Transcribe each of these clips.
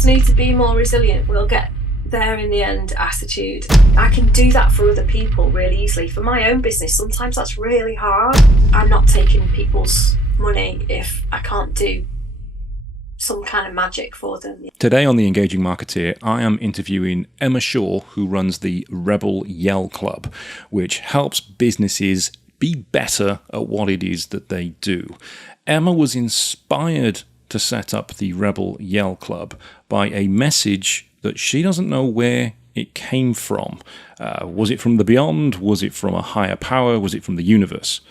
just need to be more resilient. We'll get there in the end attitude. I can do that for other people really easily. For my own business, sometimes that's really hard. I'm not taking people's money if I can't do some kind of magic for them. Today on The Engaging Marketeer, I am interviewing Emma Shaw, who runs the Rebel Yell Club, which helps businesses be better at what it is that they do. Emma was inspired to set up the Rebel Yell Club by a message that she doesn't know where it came from. Was it from the beyond? Was it from a higher power? Was it from the universe?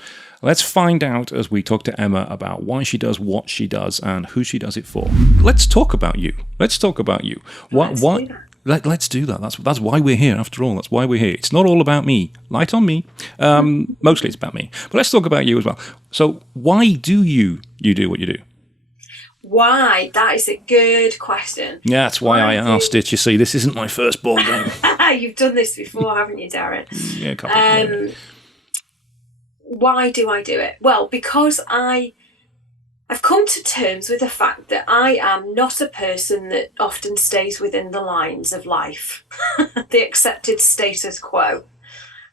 Let's find out as we talk to Emma about why she does what she does and who she does it for. Let's talk about you. Let's do that. Let's do that. That's why we're here, after all. That's why we're here. It's not all about me. Light on me. Mostly it's about me. But let's talk about you as well. So why do you do what you do? Why? That is a good question. Yeah, that's why I asked it. You see, this isn't my first ball game. You've done this before, haven't you, Darren? Yeah, a couple. Why do I do it? Well, because I've come to terms with the fact that I am not a person that often stays within the lines of life, the accepted status quo.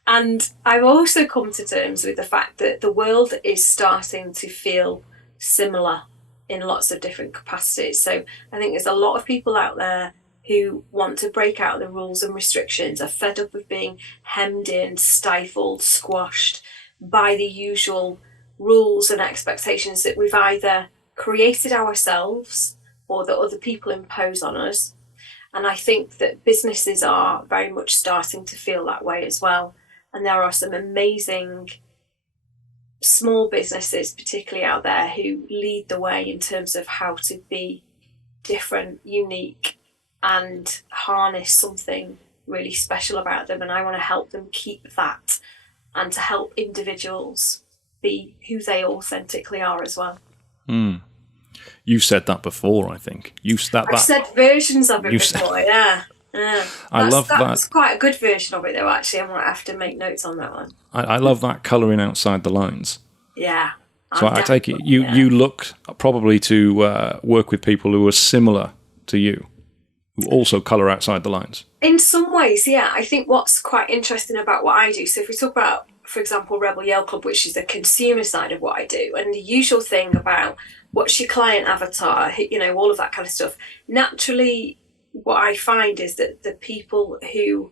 And I've also come to terms with the fact that the world is starting to feel similar in lots of different capacities. So I think there's a lot of people out there who want to break out the rules and restrictions, are fed up of being hemmed in, stifled, squashed by the usual rules and expectations that we've either created ourselves or that other people impose on us. And I think that businesses are very much starting to feel that way as well. And there are some amazing small businesses, particularly out there, who lead the way in terms of how to be different, unique, and harness something really special about them. And I want to help them keep that and to help individuals be who they authentically are as well. You've said that before, I think. I've said versions of it before, yeah. I love that. That's quite a good version of it, though, actually. I might have to make notes on that one. I love that colouring outside the lines. Yeah. So I take it you look probably to work with people who are similar to you, who also colour outside the lines. In some ways, yeah. I think what's quite interesting about what I do, so if we talk about, for example, Rebel Yell Club, which is the consumer side of what I do, and the usual thing about what's your client avatar, all of that kind of stuff, naturally what I find is that the people who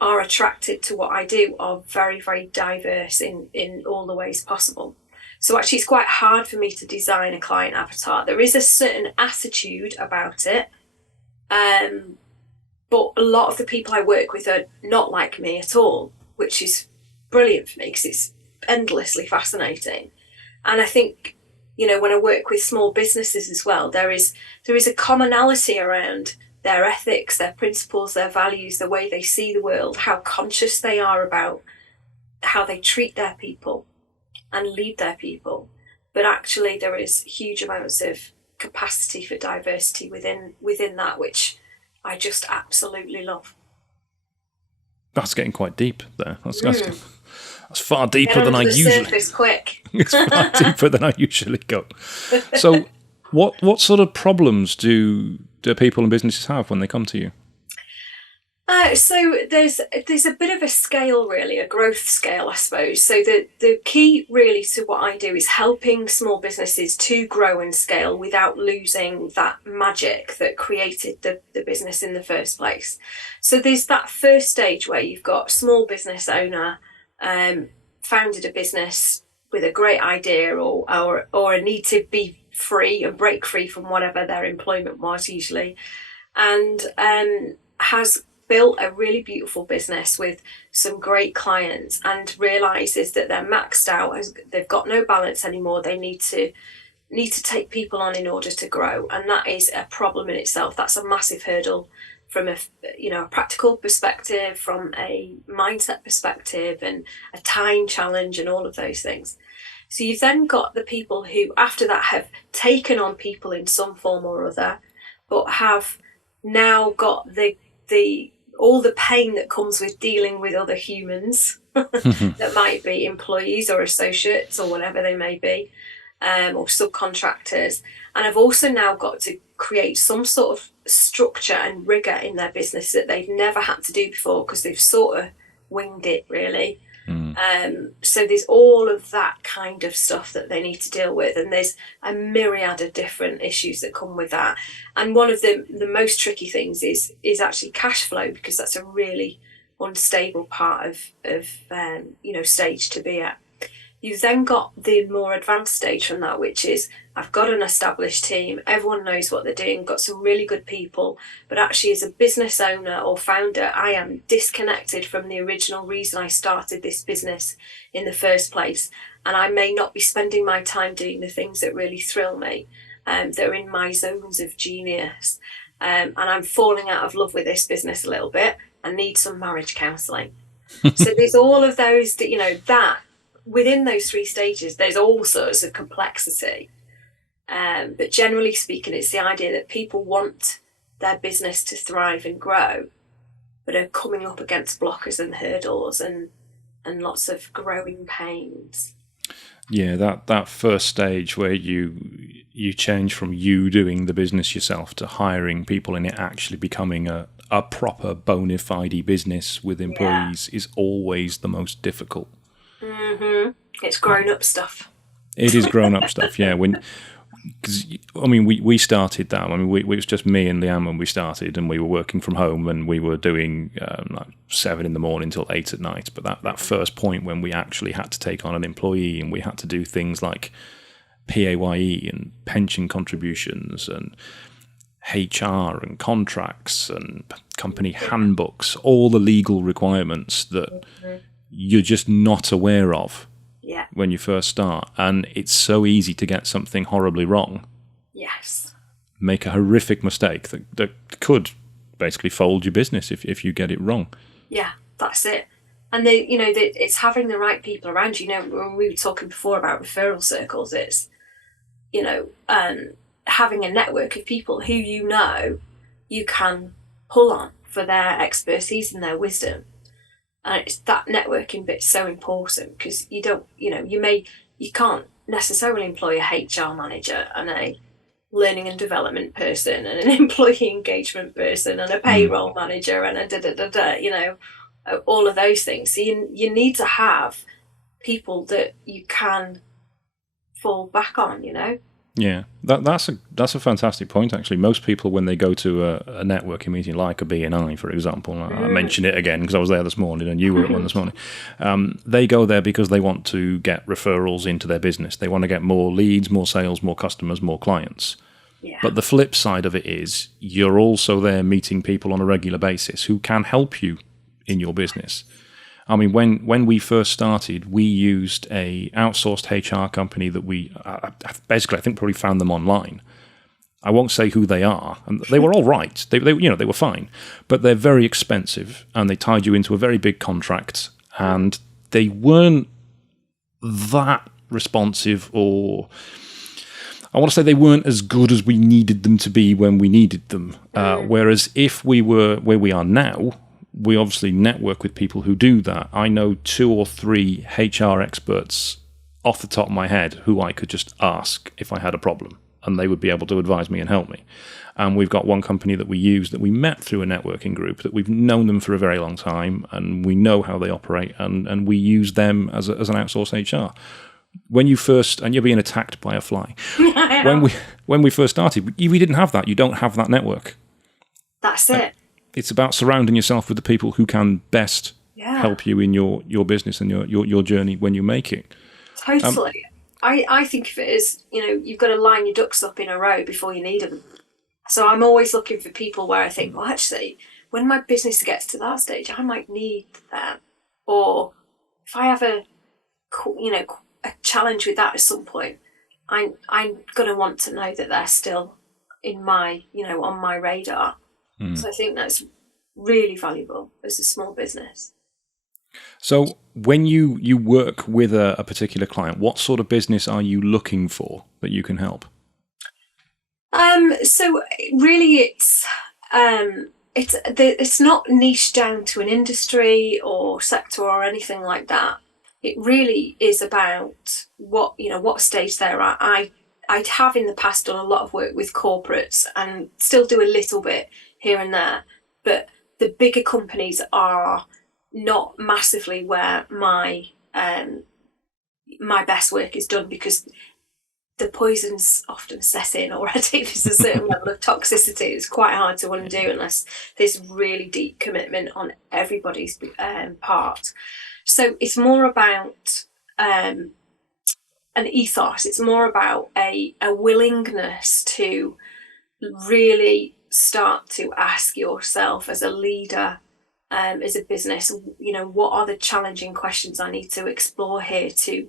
are attracted to what I do are very, very diverse in all the ways possible. So actually it's quite hard for me to design a client avatar. There is a certain attitude about it, but a lot of the people I work with are not like me at all, which is brilliant for me because it's endlessly fascinating. And I think, when I work with small businesses as well, there is a commonality around their ethics, their principles, their values, the way they see the world, how conscious they are about how they treat their people and lead their people. But actually there is huge amounts of capacity for diversity within that, which I just absolutely love. That's getting quite deep there. That's far deeper than I usually. Surface quick. It's far deeper than I usually go. So, what sort of problems do people and businesses have when they come to you? So there's a bit of a scale, really, a growth scale, I suppose. So the key really to what I do is helping small businesses to grow and scale without losing that magic that created the business in the first place. So there's that first stage where you've got small business owner, founded a business with a great idea or a need to be free and break free from whatever their employment was usually, and has built a really beautiful business with some great clients and realizes that they're maxed out, they've got no balance anymore, they need to take people on in order to grow. And that is a problem in itself. That's a massive hurdle from a practical perspective, from a mindset perspective, and a time challenge and all of those things. So you've then got the people who after that have taken on people in some form or other, but have now got all the pain that comes with dealing with other humans that might be employees or associates or whatever they may be, or subcontractors. And I've also now got to create some sort of structure and rigor in their business that they've never had to do before because they've sort of winged it, really. So there's all of that kind of stuff that they need to deal with, and there's a myriad of different issues that come with that. And one of the most tricky things is actually cash flow, because that's a really unstable part of stage to be at. You've then got the more advanced stage from that, which is I've got an established team, everyone knows what they're doing, got some really good people, but actually as a business owner or founder, I am disconnected from the original reason I started this business in the first place. And I may not be spending my time doing the things that really thrill me, that are in my zones of genius. And I'm falling out of love with this business a little bit and need some marriage counselling. So there's all of those, that within those three stages, there's all sorts of complexity. But generally speaking, it's the idea that people want their business to thrive and grow, but are coming up against blockers and hurdles and lots of growing pains. Yeah, that first stage where you change from you doing the business yourself to hiring people and it actually becoming a proper bona fide business with employees is always the most difficult. Mm-hmm. It's grown-up stuff. It is grown-up stuff, yeah. Because we started that. It was just me and Leanne when we started, and we were working from home, and we were doing like 7 a.m. till 8 at night. But that first point when we actually had to take on an employee, and we had to do things like PAYE and pension contributions and HR and contracts and company handbooks, all the legal requirements that you're just not aware of when you first start. And it's so easy to get something horribly wrong. Yes. Make a horrific mistake that could basically fold your business if you get it wrong. Yeah, that's it. And it's having the right people around you. When we were talking before about referral circles, it's, having a network of people who you can pull on for their expertise and their wisdom. And it's that networking bit's so important, because you can't necessarily employ a HR manager and a learning and development person and an employee engagement person and a payroll manager and a all of those things. So you need to have people that you can fall back on, Yeah, that's a fantastic point, actually. Most people, when they go to a networking meeting like a BNI, for example, I mention it again because I was there this morning and you were at one this morning, they go there because they want to get referrals into their business. They want to get more leads, more sales, more customers, more clients. Yeah. But the flip side of it is you're also there meeting people on a regular basis who can help you in your business. When we first started, we used a outsourced HR company that we basically, I think, probably found them online. I won't say who they are, and they were all right. They were fine, but they're very expensive, and they tied you into a very big contract, and they weren't that responsive, or I want to say they weren't as good as we needed them to be when we needed them. Whereas if we were where we are now, we obviously network with people who do that. I know 2 or 3 HR experts off the top of my head who I could just ask if I had a problem, and they would be able to advise me and help me. And we've got one company that we use that we met through a networking group, that we've known them for a very long time, and we know how they operate, and we use them as an outsourced HR. When you first, and you're being attacked by a fly, when we first started, we didn't have that. You don't have that network. That's it. It's about surrounding yourself with the people who can best help you in your business and your journey when you make it. Totally. I think of it as, you've got to line your ducks up in a row before you need them. So I'm always looking for people where I think, well, actually, when my business gets to that stage, I might need that. Or if I have a challenge with that at some point, I'm going to want to know that they're still in my, on my radar. So I think that's really valuable as a small business. So when you work with a particular client, what sort of business are you looking for that you can help? So really it's not niche down to an industry or sector or anything like that. It really is about what stage they're at. I'd have in the past done a lot of work with corporates and still do a little bit here and there, but the bigger companies are not massively where my best work is done, because the poisons often set in already. There's a certain level of toxicity. It's quite hard to undo unless there's really deep commitment on everybody's part. So it's more about an ethos. It's more about a willingness to really start to ask yourself as a leader, as a business, what are the challenging questions I need to explore here to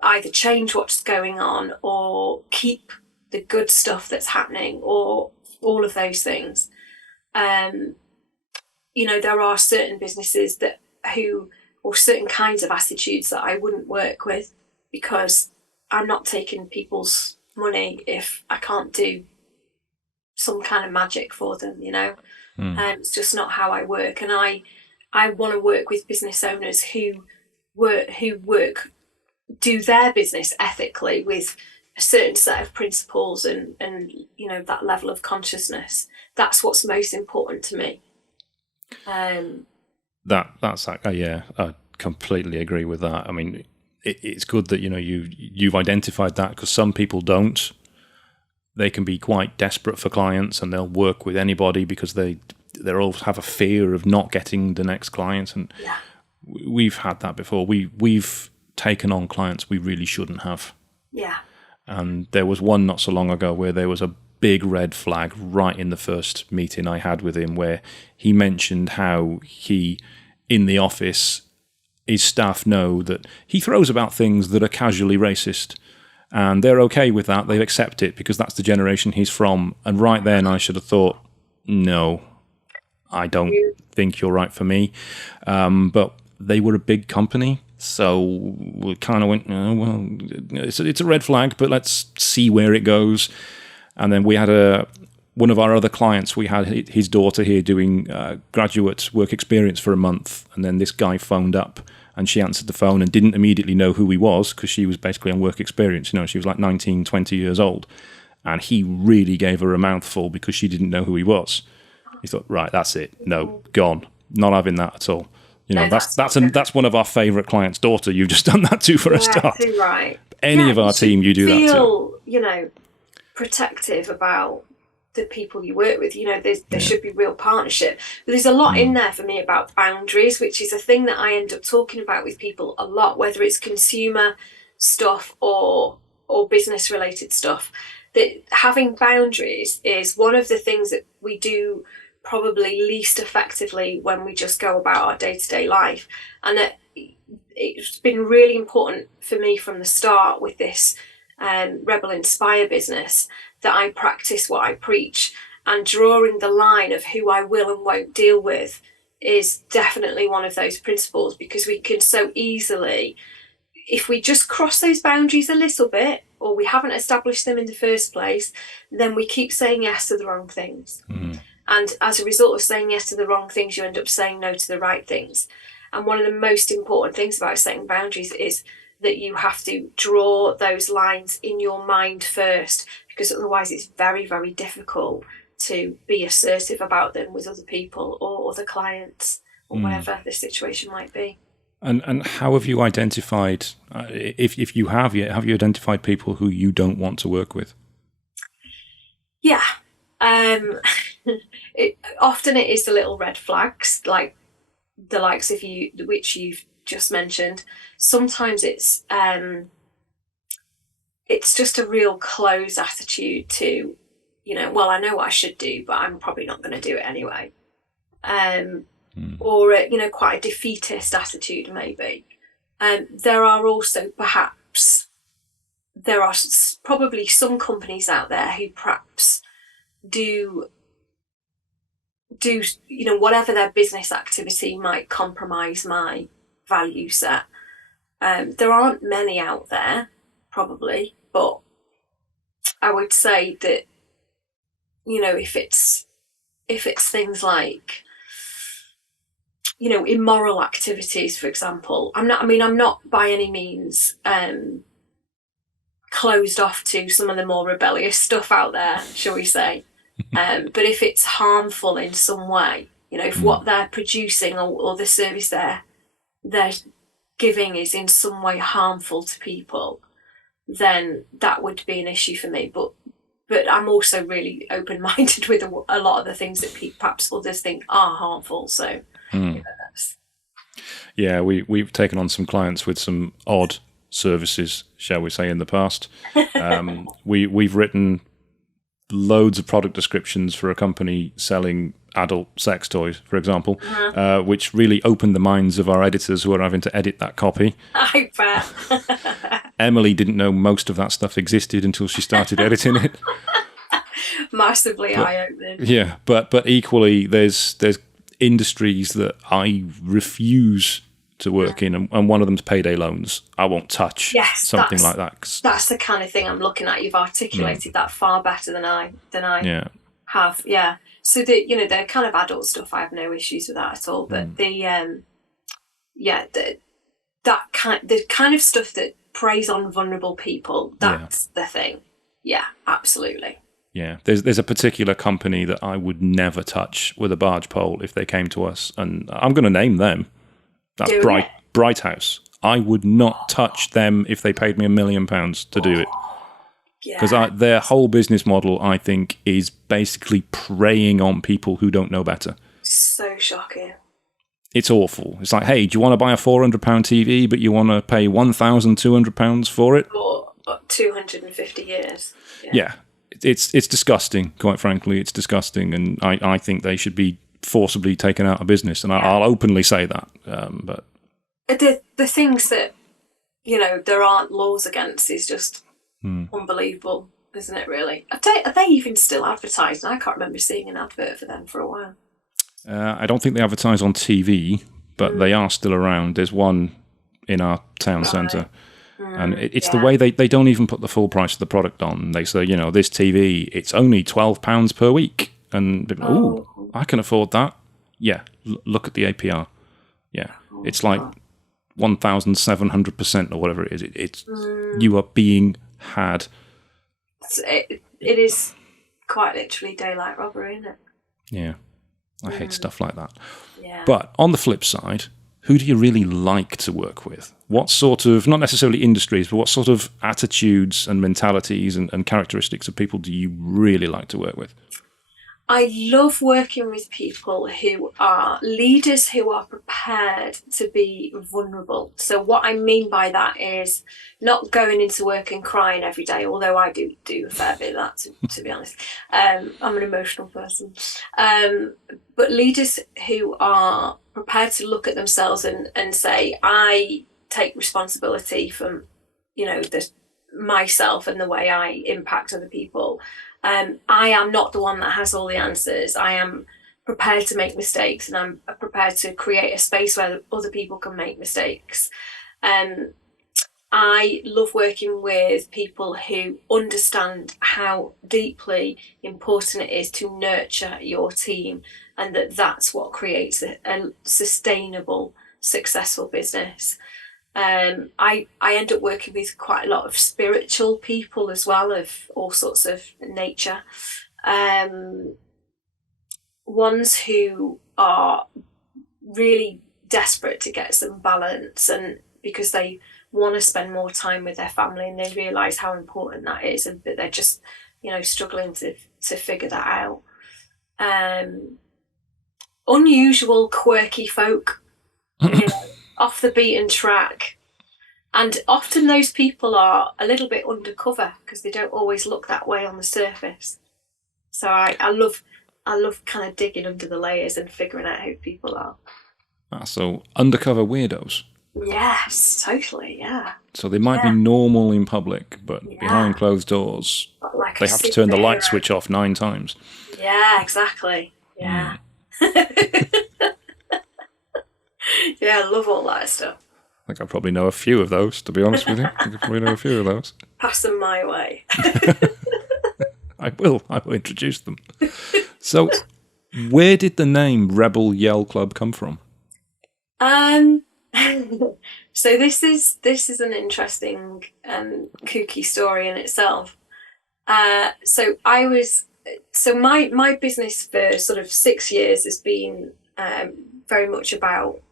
either change what's going on or keep the good stuff that's happening, or all of those things. There are certain businesses or certain kinds of attitudes that I wouldn't work with, because I'm not taking people's money if I can't do some kind of magic for them, It's just not how I work. And I want to work with business owners who do their business ethically with a certain set of principles and that level of consciousness. That's what's most important to me. Yeah, I completely agree with that. I mean, it's good that you've identified that, because some people don't. They can be quite desperate for clients and they'll work with anybody because they all have a fear of not getting the next client. And we've had that before. We've taken on clients we really shouldn't have. Yeah. And there was one not so long ago where there was a big red flag right in the first meeting I had with him, where he mentioned how in the office, his staff know that he throws about things that are casually racist, and they're okay with that. They accept it because that's the generation he's from. And right then I should have thought, no, I don't think you're right for me. But they were a big company. So we kind of went, oh, well, it's a red flag, but let's see where it goes. And then we had one of our other clients, we had his daughter here doing graduate work experience for a month. And then this guy phoned up and she answered the phone and didn't immediately know who he was, because she was basically on work experience. She was like 19, 20 years old. And he really gave her a mouthful because she didn't know who he was. He thought, right, that's it. No, gone. Not having that at all. That's one of our favourite clients' daughter. You've just done that to for a start. Right. Any of our team, you do that to. Feel, protective about the people you work with. There should be real partnership. But there's a lot in there for me about boundaries, which is a thing that I end up talking about with people a lot, whether it's consumer stuff or business related stuff. That having boundaries is one of the things that we do probably least effectively when we just go about our day-to-day life. And that it's been really important for me from the start with this Rebel Inspire business that I practice what I preach, and drawing the line of who I will and won't deal with is definitely one of those principles, because we can so easily, if we just cross those boundaries a little bit, or we haven't established them in the first place, then we keep saying yes to the wrong things. And as a result of saying yes to the wrong things, you end up saying no to the right things. And one of the most important things about setting boundaries is that you have to draw those lines in your mind first, because otherwise it's very, very difficult to be assertive about them with other people or other clients or whatever the situation might be. And how have you identified, if you have yet, have you identified people who you don't want to work with? Yeah. Often it is the little red flags, like the likes of you, which you've just mentioned. Sometimes it's just a real closed attitude to, well, I know what I should do, but I'm probably not going to do it anyway. Or quite a defeatist attitude maybe. There are also probably some companies out there who perhaps do whatever their business activity might compromise my value set. There aren't many out there probably, but I would say that if it's things like immoral activities, for example, I'm not by any means kind closed off to some of the more rebellious stuff out there, shall we say. But if it's harmful in some way, if what they're producing or the service they're giving is in some way harmful to people, then that would be an issue for me. But I'm also really open-minded with a lot of the things that perhaps others think are harmful. So, yeah, we've taken on some clients with some odd services, shall we say, in the past. We've written loads of product descriptions for a company selling adult sex toys, for example, which really opened the minds of our editors who are having to edit that copy. I bet. Emily didn't know most of that stuff existed until she started editing it. Massively eye-opening. Yeah, but equally, there's industries that I refuse to work in, and one of them's payday loans. I won't touch something like that. That's the kind of thing I'm looking at. You've articulated that far better than I have. Yeah. So the kind of adult stuff, I have no issues with that at all. But the kind of stuff that preys on vulnerable people, that's the thing. Yeah, absolutely. Yeah, there's a particular company that I would never touch with a barge pole if they came to us, and I'm going to name them. That's Bright House. I would not touch them if they paid me £1 million to do it. Because their whole business model, I think, is basically preying on people who don't know better. So shocking. It's awful. It's like, hey, do you want to buy a £400 TV, but you want to pay £1,200 for it? For 250 years. Yeah. It's disgusting, quite frankly. It's disgusting, and I think they should be forcibly taken out of business, and I'll openly say that. But the things that there aren't laws against is just unbelievable, isn't it? Really, are they even still advertising? I can't remember seeing an advert for them for a while. I don't think they advertise on TV, but they are still around. There's one in our town centre. And it's the way they don't even put the full price of the product on. They say, this TV, it's only £12 per week. And I can afford that. Yeah, look at the APR. Yeah, it's like 1,700% or whatever it is. It's you are being had. It is quite literally daylight robbery, isn't it? Yeah, I hate stuff like that. Yeah. But on the flip side, who do you really like to work with? What sort of, not necessarily industries, but what sort of attitudes and mentalities and characteristics of people do you really like to work with? I love working with people who are leaders who are prepared to be vulnerable. So what I mean by that is not going into work and crying every day, although I do a fair bit of that, to be honest. I'm an emotional person. But leaders who are prepared to look at themselves and say, I take responsibility from, myself and the way I impact other people. I am not the one that has all the answers. I am prepared to make mistakes, and I'm prepared to create a space where other people can make mistakes. I love working with people who understand how deeply important it is to nurture your team, and that's what creates a sustainable, successful business. I end up working with quite a lot of spiritual people as well, of all sorts of nature. Ones who are really desperate to get some balance, and because they want to spend more time with their family and they realise how important that is, but they're just, struggling to figure that out. Unusual, quirky folk. Off the beaten track, and often those people are a little bit undercover because they don't always look that way on the surface. So I love kind of digging under the layers and figuring out who people are. So undercover weirdos. Yes, totally. Yeah. So they might be normal in public, but behind closed doors, they have to turn the light switch off 9 times. Yeah, exactly. Yeah. Yeah, I love all that stuff. I think I probably know a few of those, to be honest with you. I think I probably know a few of those. Pass them my way. I will introduce them. So, where did the name Rebel Yell Club come from? So this is an interesting kooky story in itself. My business for sort of 6 years has been very much about,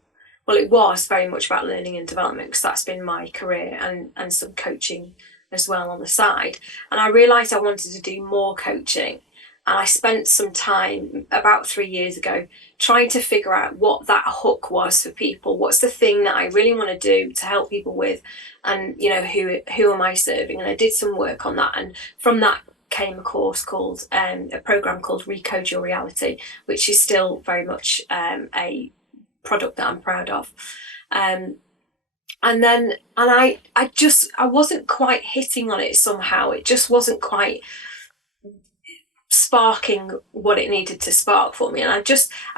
well, it was very much about learning and development, because that's been my career, and some coaching as well on the side. And I realised I wanted to do more coaching. And I spent some time about 3 years ago trying to figure out what that hook was for people. What's the thing that I really want to do to help people with? And, who am I serving? And I did some work on that. And from that came a course called, a program called Recode Your Reality, which is still very much a product that I'm proud of. I wasn't quite hitting on it somehow. It just wasn't quite sparking what it needed to spark for me. And I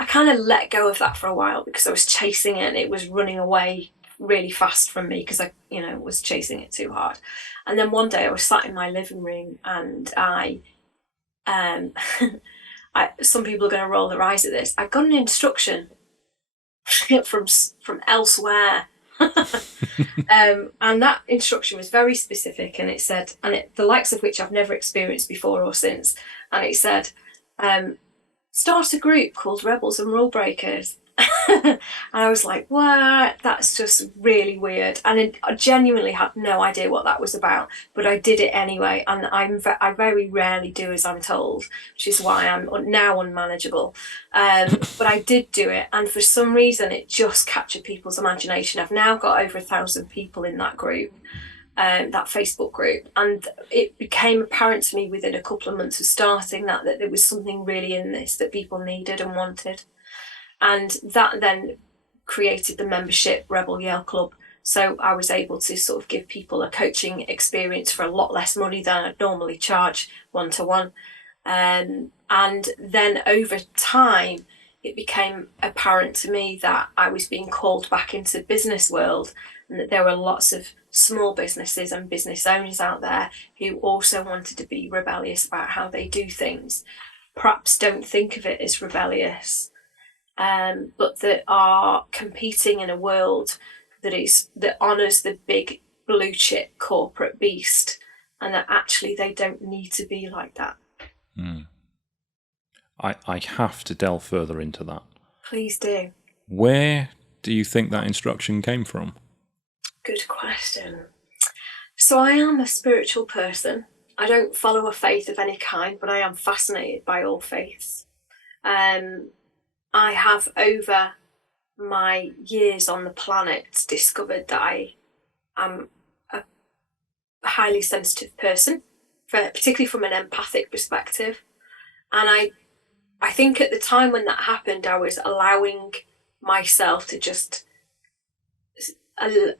kind of let go of that for a while, because I was chasing it and it was running away really fast from me, because I was chasing it too hard. And then one day I was sat in my living room, and some people are going to roll their eyes at this. I got an instruction from elsewhere. And that instruction was very specific, and it said, the likes of which I've never experienced before or since. And it said, start a group called Rebels and Rule Breakers. And I was like, what? That's just really weird. And I genuinely had no idea what that was about, but I did it anyway. And I very rarely do as I'm told, which is why I'm now unmanageable. But I did do it. And for some reason, it just captured people's imagination. I've now got over 1,000 people in that group. That Facebook group, and it became apparent to me within a couple of months of starting that there was something really in this that people needed and wanted. And that then created the membership Rebel Yale Club. So I was able to sort of give people a coaching experience for a lot less money than I'd normally charge one-to-one. And then over time, it became apparent to me that I was being called back into the business world, and that there were lots of small businesses and business owners out there who also wanted to be rebellious about how they do things. Perhaps don't think of it as rebellious, but that are competing in a world that honours the big blue chip corporate beast, and that actually they don't need to be like that. I have to delve further into that. Please do. Where do you think that instruction came from? Good question. So I am a spiritual person. I don't follow a faith of any kind, but I am fascinated by all faiths. I have, over my years on the planet, discovered that I am a highly sensitive person, particularly from an empathic perspective. And I think at the time when that happened, I was allowing myself to just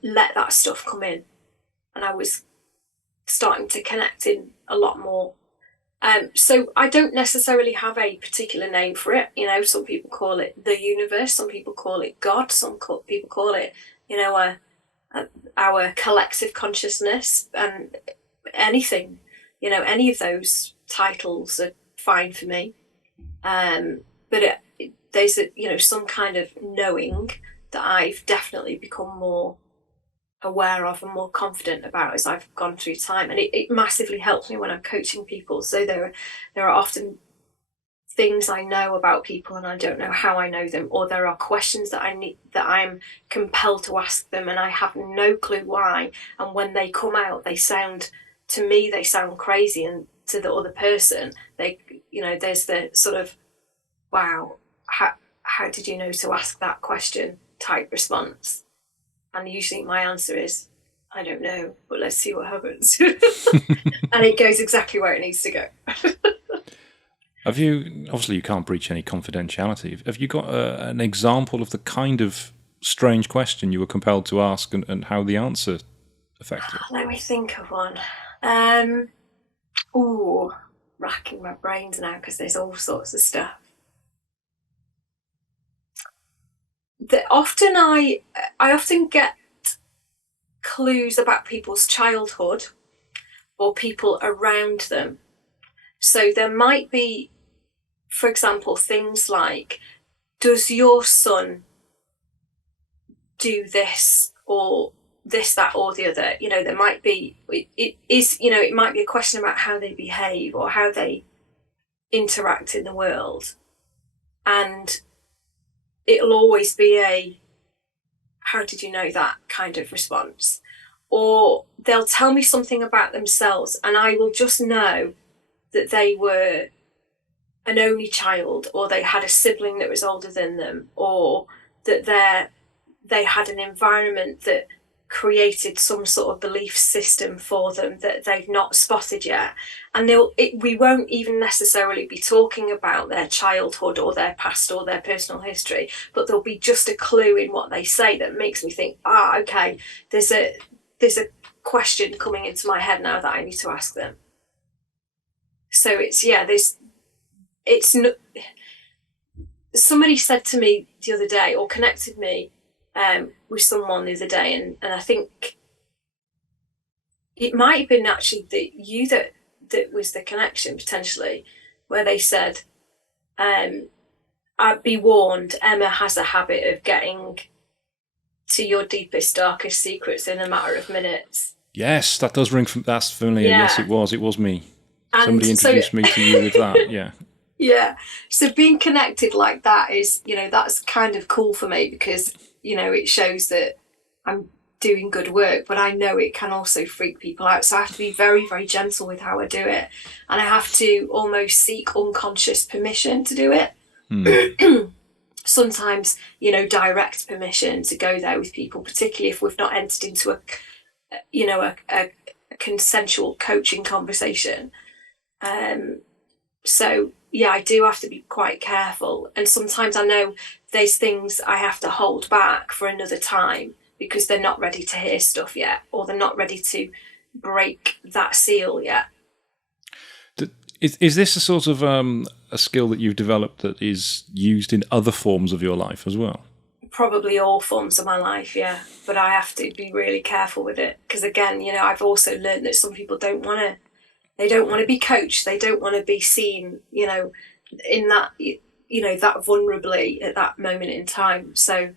let that stuff come in, and I was starting to connect in a lot more. So I don't necessarily have a particular name for it. Some people call it the universe, some people call it God, people call it, our collective consciousness, and anything, any of those titles are fine for me. But there's some kind of knowing that I've definitely become more aware of and more confident about as I've gone through time, and it massively helps me when I'm coaching people. So there are often things I know about people and I don't know how I know them, or there are questions that I'm compelled to ask them and I have no clue why, and when they come out, to me they sound crazy, and to the other person there's the sort of, wow, how did you know to ask that question type response. And usually my answer is, I don't know, but let's see what happens. And it goes exactly where it needs to go. Obviously you can't breach any confidentiality. Have you got an example of the kind of strange question you were compelled to ask and how the answer affected? Let me think of one. Racking my brains now because there's all sorts of stuff. I often get clues about people's childhood or people around them. So there might be, for example, things like, does your son do this, or this, that, or the other. There might be, it might be a question about how they behave or how they interact in the world. And it'll always be a, how did you know that kind of response? Or they'll tell me something about themselves and I will just know that they were an only child, or they had a sibling that was older than them, or that they had an environment that created some sort of belief system for them that they've not spotted yet. And we won't even necessarily be talking about their childhood or their past or their personal history, but there'll be just a clue in what they say that makes me think, okay, there's a question coming into my head now that I need to ask them. So somebody said to me the other day, or connected me with someone the other day, and I think it might have been actually that was the connection potentially, where they said, I'd be warned, Emma has a habit of getting to your deepest, darkest secrets in a matter of minutes. Yes, that does ring. That's familiar. Yeah. Yes, it was me. And somebody introduced me to you with that. Yeah. Yeah. So being connected like that is, that's kind of cool for me, because, it shows that I'm doing good work, but I know it can also freak people out. So I have to be very, very gentle with how I do it. And I have to almost seek unconscious permission to do it. Sometimes, direct permission to go there with people, particularly if we've not entered into a consensual coaching conversation. So yeah, I do have to be quite careful. And sometimes I know there's things I have to hold back for another time because they're not ready to hear stuff yet, or they're not ready to break that seal yet. Is this a sort of a skill that you've developed that is used in other forms of your life as well? Probably all forms of my life, yeah. But I have to be really careful with it, because again, I've also learned that some people don't want to be coached. They don't want to be seen, in that, that vulnerably at that moment in time. So,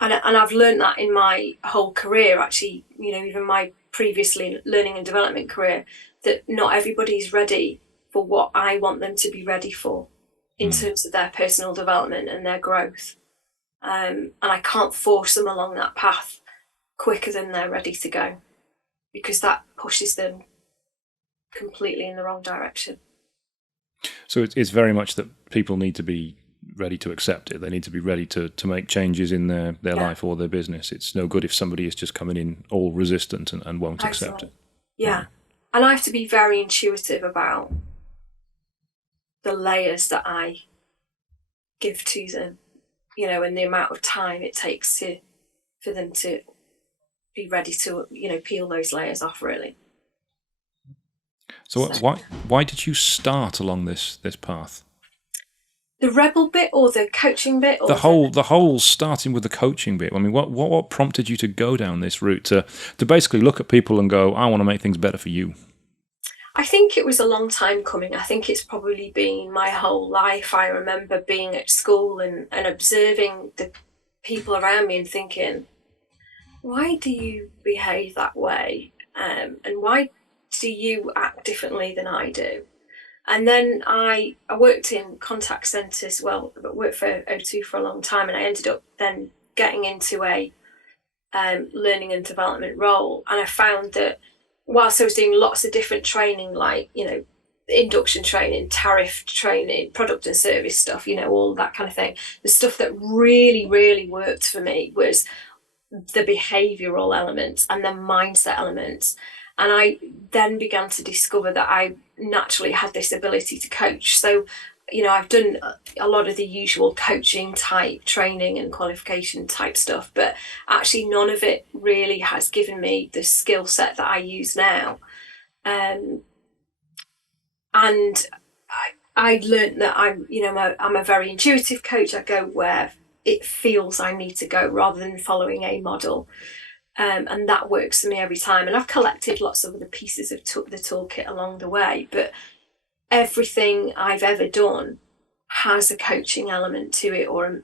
and I've learned that in my whole career, actually, even my previously learning and development career, that not everybody's ready for what I want them to be ready for in terms of their personal development and their growth. And I can't force them along that path quicker than they're ready to go, because that pushes them completely in the wrong direction. So it's very much that people need to be ready to accept it. They need to be ready to make changes in their life or their business. It's no good if somebody is just coming in all resistant and won't accept it. Yeah. And I have to be very intuitive about the layers that I give to them, and the amount of time it takes for them to be ready to, peel those layers off, really. So why did you start along this path? The rebel bit or the coaching bit? Or the whole starting with the coaching bit. I mean, what prompted you to go down this route to basically look at people and go, I want to make things better for you? I think it was a long time coming. I think it's probably been my whole life. I remember being at school and observing the people around me and thinking, why do you behave that way? And why do you act differently than I do? And then I worked in contact centres, I worked for O2 for a long time, and I ended up then getting into a learning and development role. And I found that whilst I was doing lots of different training, like, induction training, tariff training, product and service stuff, all that kind of thing, the stuff that really, really worked for me was the behavioural elements and the mindset elements. And I then began to discover that I naturally had this ability to coach. So, I've done a lot of the usual coaching type training and qualification type stuff, but actually none of it really has given me the skill set that I use now. And I learned that I'm a very intuitive coach. I go where it feels I need to go rather than following a model. And that works for me every time. And I've collected lots of other pieces of the toolkit along the way, but everything I've ever done has a coaching element to it, or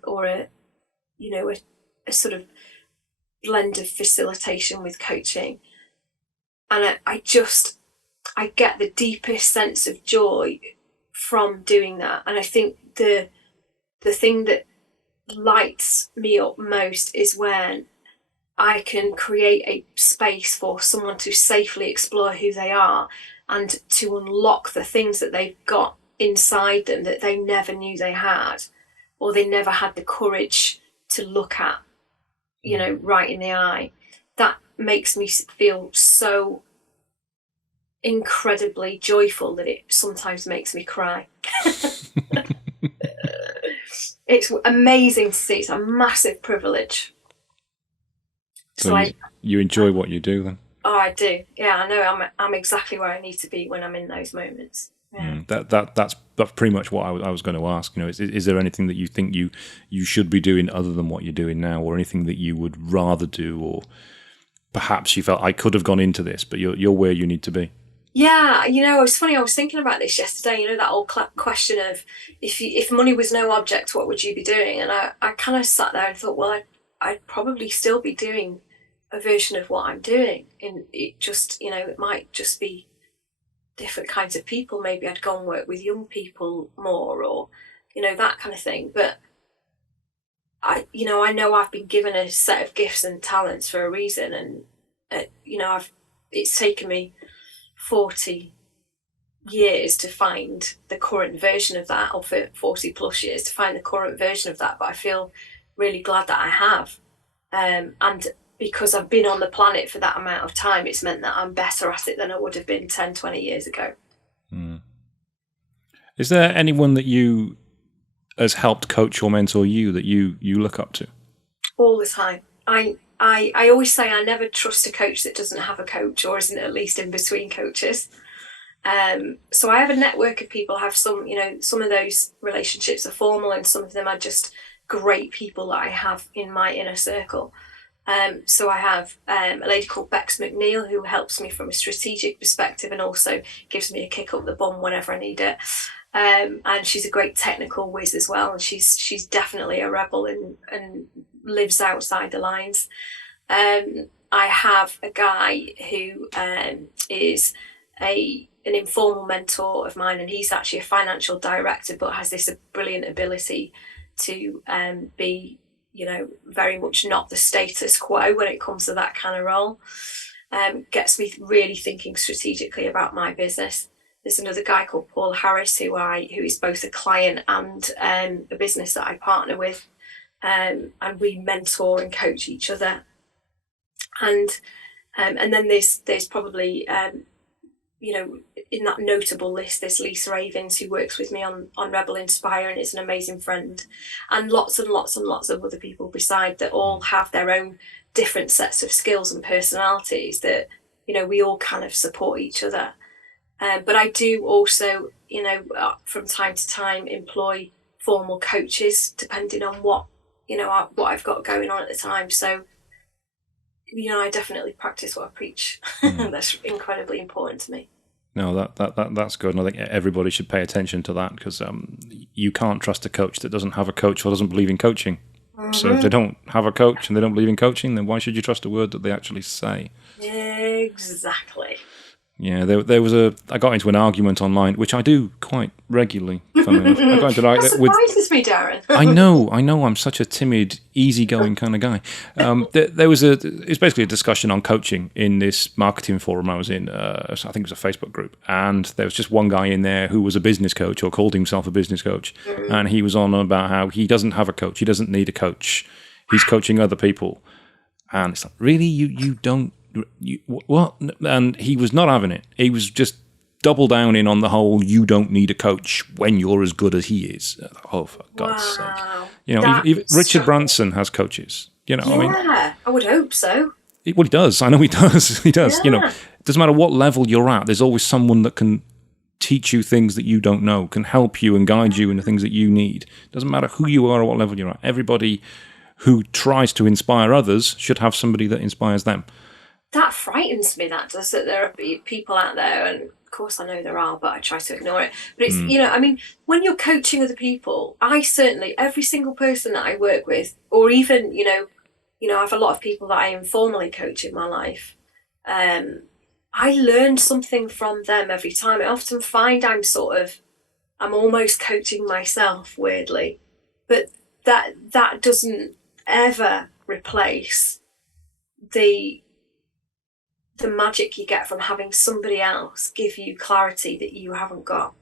a sort of blend of facilitation with coaching. And I get the deepest sense of joy from doing that. And I think the thing that lights me up most is when I can create a space for someone to safely explore who they are and to unlock the things that they've got inside them that they never knew they had, or they never had the courage to look at, right in the eye. That makes me feel so incredibly joyful that it sometimes makes me cry. It's amazing to see. It's a massive privilege. So you enjoy what you do then? Oh, I do. Yeah, I know. I'm exactly where I need to be when I'm in those moments. Yeah. That's pretty much what I was going to ask. Is there anything that you think you should be doing other than what you're doing now, or anything that you would rather do, or perhaps you felt I could have gone into this, but you're where you need to be? Yeah, it's funny. I was thinking about this yesterday. That old question of if money was no object, what would you be doing? And I kind of sat there and thought, well, I'd probably still be doing a version of what I'm doing. And it just, it might just be different kinds of people. Maybe I'd go and work with young people more, or, that kind of thing. But I know I've been given a set of gifts and talents for a reason. And, it's taken me 40 years to find the current version of that, or for 40 plus years to find the current version of that. But I feel really glad that I have. And because I've been on the planet for that amount of time, it's meant that I'm better at it than I would have been 10, 20 years ago. Is there anyone that you has helped coach or mentor you that you look up to? All the time. I always say I never trust a coach that doesn't have a coach or isn't at least in between coaches. So I have a network of people. I have some of those relationships are formal, and some of them are just great people that I have in my inner circle. So I have a lady called Bex McNeil, who helps me from a strategic perspective and also gives me a kick up the bum whenever I need it. And she's a great technical whiz as well. And she's definitely a rebel and lives outside the lines. I have a guy who is an informal mentor of mine, and he's actually a financial director, but has this brilliant ability to be, very much not the status quo when it comes to that kind of role. Gets me really thinking strategically about my business. There's another guy called Paul Harris who is both a client and a business that I partner with, and we mentor and coach each other. And then there's probably in that notable list, there's Lisa Avins, who works with me on Rebel Inspire and is an amazing friend, and lots and lots and lots of other people beside that all have their own different sets of skills and personalities that, we all kind of support each other. But I do also, from time to time employ formal coaches depending on what I've got going on at the time. So, I definitely practice what I preach. That's incredibly important to me. No, that's good, and I think everybody should pay attention to that, because you can't trust a coach that doesn't have a coach or doesn't believe in coaching. Mm-hmm. So if they don't have a coach and they don't believe in coaching, then why should you trust a word that they actually say? Exactly. Yeah, I got into an argument online, which I do quite regularly. Funnily enough. I got into that surprises me, Darren. I know. I'm such a timid, easygoing kind of guy. It's basically a discussion on coaching in this marketing forum I was in. I think it was a Facebook group, and there was just one guy in there who was a business coach or called himself a business coach, and he was on about how he doesn't have a coach, he doesn't need a coach, he's coaching other people, and it's like, really, you don't. What? And he was not having it. He was just double downing on the whole, you don't need a coach when you're as good as he is. Oh, for God's sake. Even Richard Branson has coaches. I would hope so. Well, he does. I know he does. He does. Yeah. It doesn't matter what level you're at, there's always someone that can teach you things that you don't know, can help you and guide you in the things that you need. It doesn't matter who you are or what level you're at. Everybody who tries to inspire others should have somebody that inspires them. That frightens me, that does, that there are people out there, and of course I know there are, but I try to ignore it. But it's, when you're coaching other people, I certainly, every single person that I work with, or even, I have a lot of people that I informally coach in my life. I learn something from them every time. I often find I'm almost coaching myself, weirdly, but that doesn't ever replace the the magic you get from having somebody else give you clarity that you haven't got.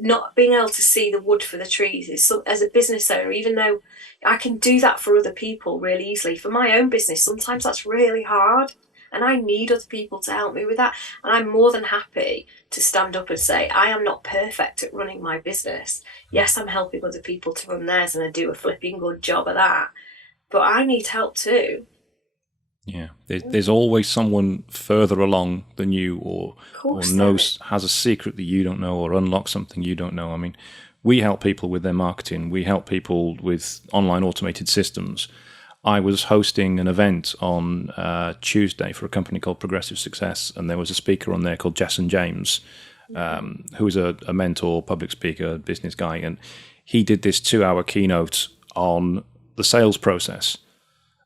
Not being able to see the wood for the trees is as a business owner, even though I can do that for other people really easily, for my own business, sometimes that's really hard. And I need other people to help me with that. And I'm more than happy to stand up and say, I am not perfect at running my business. Yes, I'm helping other people to run theirs and I do a flipping good job of that. But I need help too. Yeah, there's always someone further along than you, or has a secret that you don't know, or unlocks something you don't know. I mean, we help people with their marketing. We help people with online automated systems. I was hosting an event on Tuesday for a company called Progressive Success, and there was a speaker on there called Jason James, who is a mentor, public speaker, business guy, and he did this 2-hour keynote on the sales process.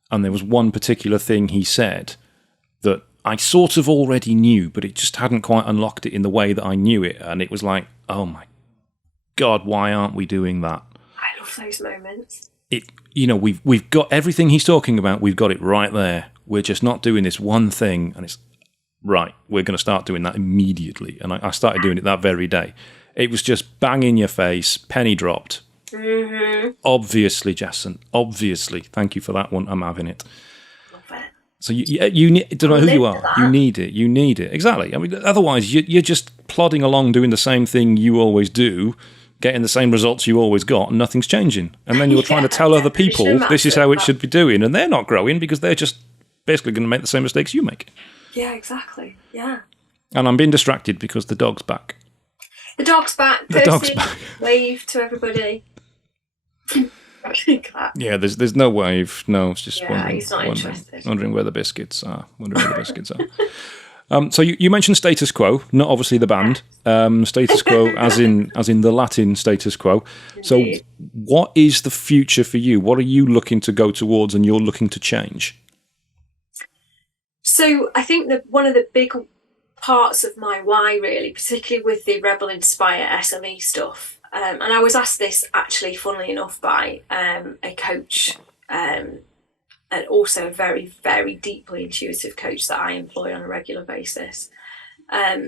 And there was one particular thing he said that I sort of already knew, but it just hadn't quite unlocked it in the way that I knew it. And it was like, oh my God, why aren't we doing that? I love those moments. We've got everything he's talking about. We've got it right there. We're just not doing this one thing. And it's right. We're going to start doing that immediately. And I started doing it that very day. It was just bang in your face, penny dropped. Mm-hmm. Obviously, Jason. Obviously, thank you for that one. I'm having it. Love it. So you need, don't know who you are. You need it. You need it. Exactly. I mean, otherwise you're just plodding along doing the same thing you always do, getting the same results you always got, and nothing's changing. And then you're trying to tell other people this is how it should be doing, and they're not growing because they're just basically going to make the same mistakes you make. Yeah, exactly. Yeah. And I'm being distracted because the dog's back. The dog's back. The dog's back. Wave to everybody. Yeah, there's no wave. No, it's just wondering where the biscuits are. So you mentioned Status Quo, not obviously the band. Status Quo, as in the Latin status quo. Indeed. So, what is the future for you? What are you looking to go towards, and you're looking to change? So, I think that one of the big parts of my why, really, particularly with the Rebel Inspire SME stuff. And I was asked this, actually, funnily enough, by a coach and also a very, very deeply intuitive coach that I employ on a regular basis.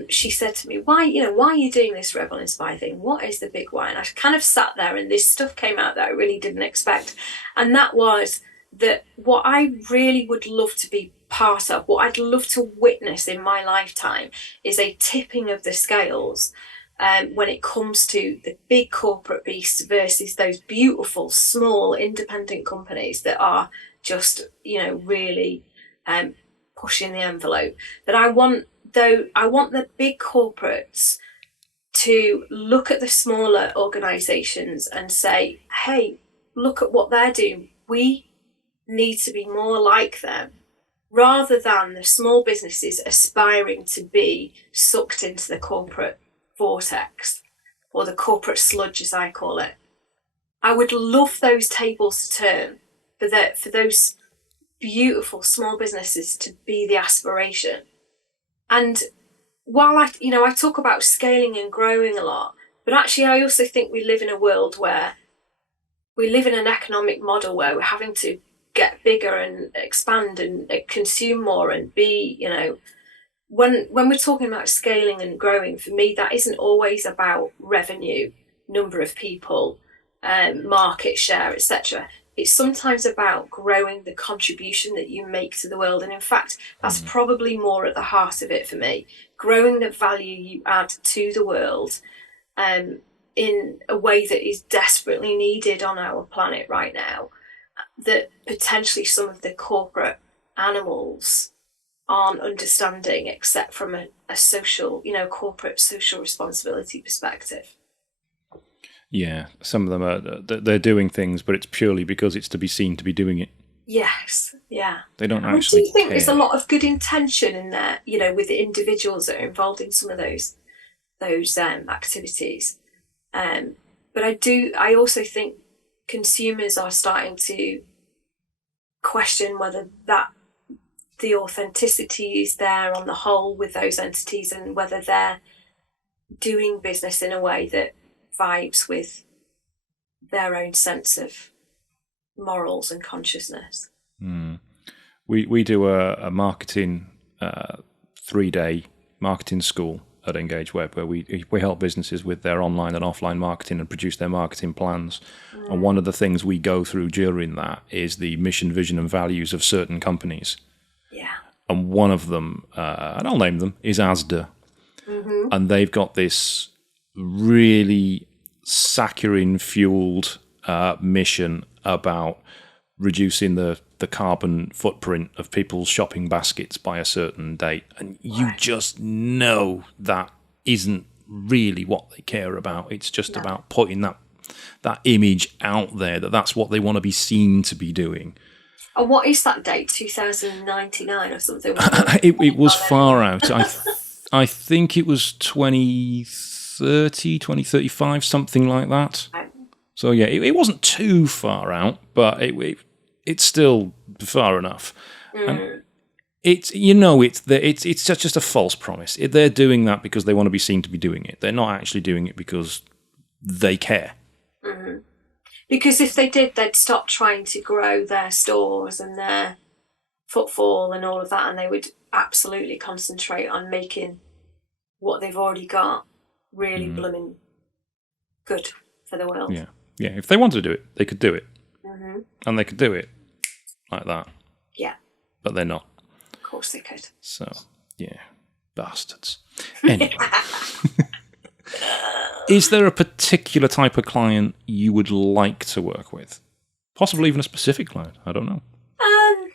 She said to me, why are you doing this Rebel Inspire thing? What is the big why? And I kind of sat there and this stuff came out that I really didn't expect. And that was that what I really would love to be part of, what I'd love to witness in my lifetime is a tipping of the scales when it comes to the big corporate beasts versus those beautiful, small, independent companies that are just, really pushing the envelope. That I want the big corporates to look at the smaller organisations and say, hey, look at what they're doing. We need to be more like them, rather than the small businesses aspiring to be sucked into the corporate vortex, or the corporate sludge, as I call it. I would love those tables to turn for those beautiful small businesses to be the aspiration. And while I talk about scaling and growing a lot, but actually I also think we live in a world where we live in an economic model where we're having to get bigger and expand and consume more and be, when we're talking about scaling and growing, for me, that isn't always about revenue, number of people, market share, etc. It's sometimes about growing the contribution that you make to the world. And in fact, that's probably more at the heart of it for me, growing the value you add to the world in a way that is desperately needed on our planet right now, that potentially some of the corporate animals aren't understanding, except from a social, corporate social responsibility perspective. Yeah, some of them they're doing things, but it's purely because it's to be seen to be doing it. Yes, yeah. They don't actually. I do think there's a lot of good intention in there, with the individuals that are involved in some of those activities. But I also think consumers are starting to question whether the authenticity is there on the whole with those entities, and whether they're doing business in a way that vibes with their own sense of morals and consciousness. We do a marketing 3-day marketing school at Engage Web, where we help businesses with their online and offline marketing and produce their marketing plans. And one of the things we go through during that is the mission, vision, and values of certain companies. Yeah. And one of them, and I'll name them, is Asda. And they've got this really saccharine-fueled mission about reducing the carbon footprint of people's shopping baskets by a certain date. And you just know that isn't really what they care about. It's just about putting that image out there, that's what they want to be seen to be doing. And what is that date? 2099 or something? It was far out. I think it was 2030, 2035, something like that. So yeah, it wasn't too far out, but it's still far enough. And it's just a false promise. They're doing that because they want to be seen to be doing it. They're not actually doing it because they care. Because if they did, they'd stop trying to grow their stores and their footfall and all of that, and they would absolutely concentrate on making what they've already got really blooming good for the world. Yeah. If they wanted to do it, they could do it. And they could do it like that. Yeah. But they're not. Of course they could. So, yeah. Bastards. Anyway. Is there a particular type of client you would like to work with? Possibly even a specific client. I don't know. I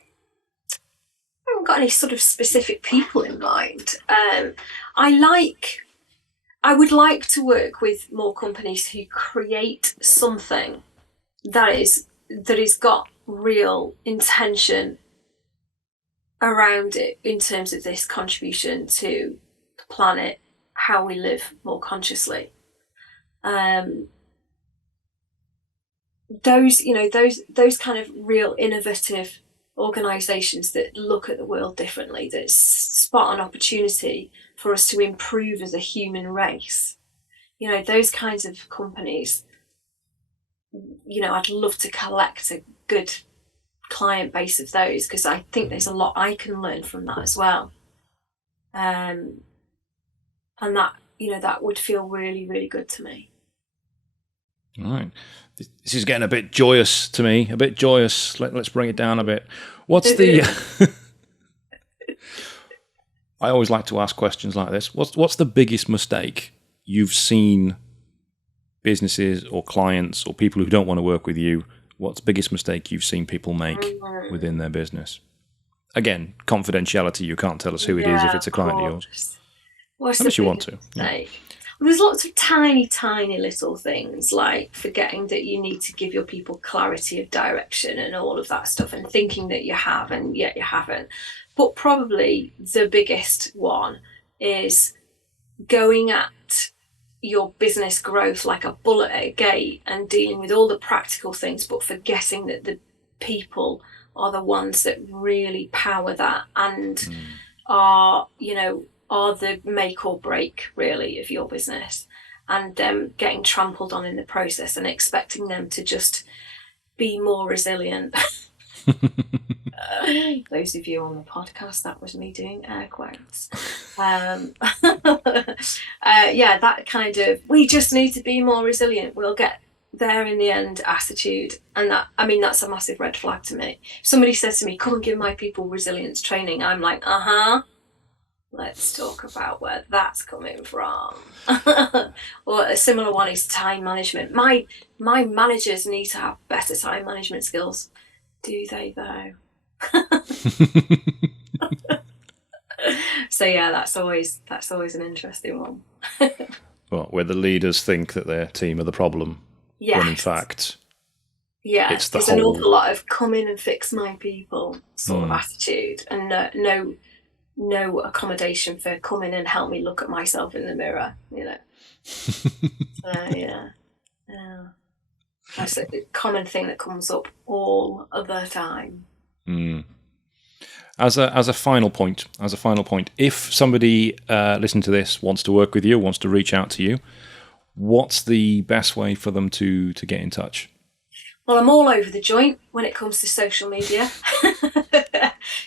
haven't got any sort of specific people in mind. I would like to work with more companies who create something that is got real intention around it in terms of this contribution to the planet, how we live more consciously. Those kind of real innovative organisations that look at the world differently, that spot an opportunity for us to improve as a human race. Those kinds of companies, I'd love to collect a good client base of those, because I think there's a lot I can learn from that as well. And that, that would feel really, really good to me. All right. This is getting a bit joyous to me, a bit joyous. Let's bring it down a bit. What's the... I always like to ask questions like this. What's the biggest mistake you've seen businesses or clients or people who don't want to work with you, what's the biggest mistake you've seen people make within their business? Again, confidentiality, you can't tell us who it is if it's a client of yours. Unless you want to. Yeah. Well, there's lots of tiny, tiny little things, like forgetting that you need to give your people clarity of direction and all of that stuff, and thinking that you have and yet you haven't. But probably the biggest one is going at your business growth like a bullet at a gate and dealing with all the practical things, but forgetting that the people are the ones that really power that and are the make or break really of your business, and getting trampled on in the process and expecting them to just be more resilient. Those of you on the podcast, that was me doing air quotes. That kind of, we just need to be more resilient, we'll get there in the end attitude. And that's a massive red flag to me. Somebody says to me, come and give my people resilience training. I'm like, let's talk about where that's coming from. Or a similar one is time management. My managers need to have better time management skills. Do they though? So yeah, that's always an interesting one. Well, where the leaders think that their team are the problem, when in fact, it's the there's whole... an awful lot of come in and fix my people sort of attitude, and no accommodation for come in and help me look at myself in the mirror, That's a common thing that comes up all of the time. As a final point, if somebody listening to this wants to work with you, wants to reach out to you, what's the best way for them to get in touch? Well, I'm all over the joint when it comes to social media.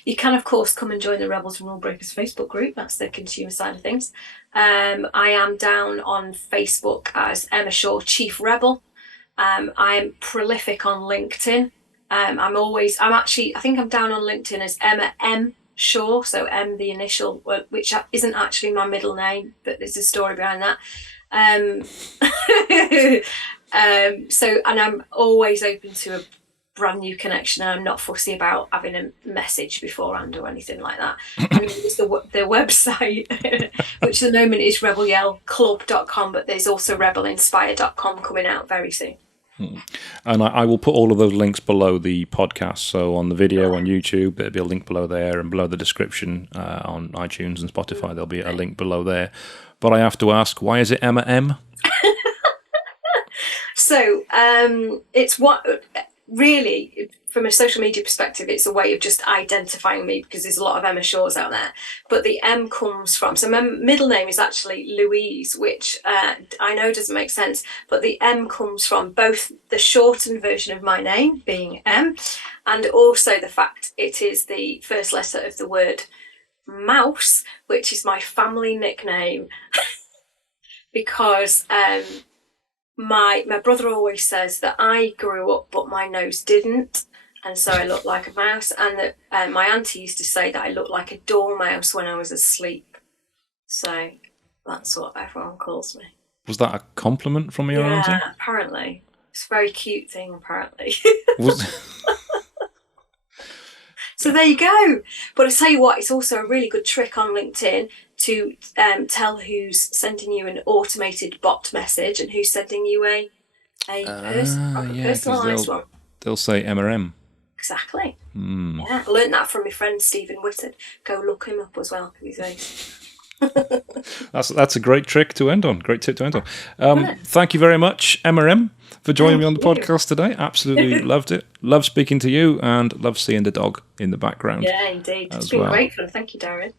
You can, of course, come and join the Rebels and Rule Breakers Facebook group. That's the consumer side of things. I am down on Facebook as Emma Shaw, Chief Rebel. I'm prolific on LinkedIn. I think I'm down on LinkedIn as Emma M. Shaw, so M, the initial, which isn't actually my middle name, but there's a story behind that. And I'm always open to a brand new connection, and I'm not fussy about having a message beforehand or anything like that. And there's the website, which at the moment is rebelyellclub.com, but there's also rebelinspire.com coming out very soon. And I will put all of those links below the podcast. So on the video on YouTube, there'll be a link below there, and below the description on iTunes and Spotify, there'll be a link below there. But I have to ask, why is it Emma M? So it's what really, from a social media perspective, it's a way of just identifying me, because there's a lot of Emma Shaws out there. But the M comes from, so my middle name is actually Louise, which I know doesn't make sense, but the M comes from both the shortened version of my name, being M, and also the fact it is the first letter of the word mouse, which is my family nickname. Because my brother always says that I grew up but my nose didn't, and so I looked like a mouse, and that my auntie used to say that I looked like a dormouse when I was asleep. So that's what everyone calls me. Was that a compliment from your auntie? Yeah, apparently. It's a very cute thing, apparently. So there you go. But I tell you what, it's also a really good trick on LinkedIn to tell who's sending you an automated bot message and who's sending you a personalised one. They'll say MRM. Exactly. Yeah, I learned that from my friend Stephen Whitted. Go look him up as well, because That's a great trick to end on. Great tip to end on. Thank you very much, MRM, for joining me on the podcast today. Absolutely loved it. Love speaking to you, and love seeing the dog in the background. Yeah, indeed. It's been great fun. Thank you, Darren.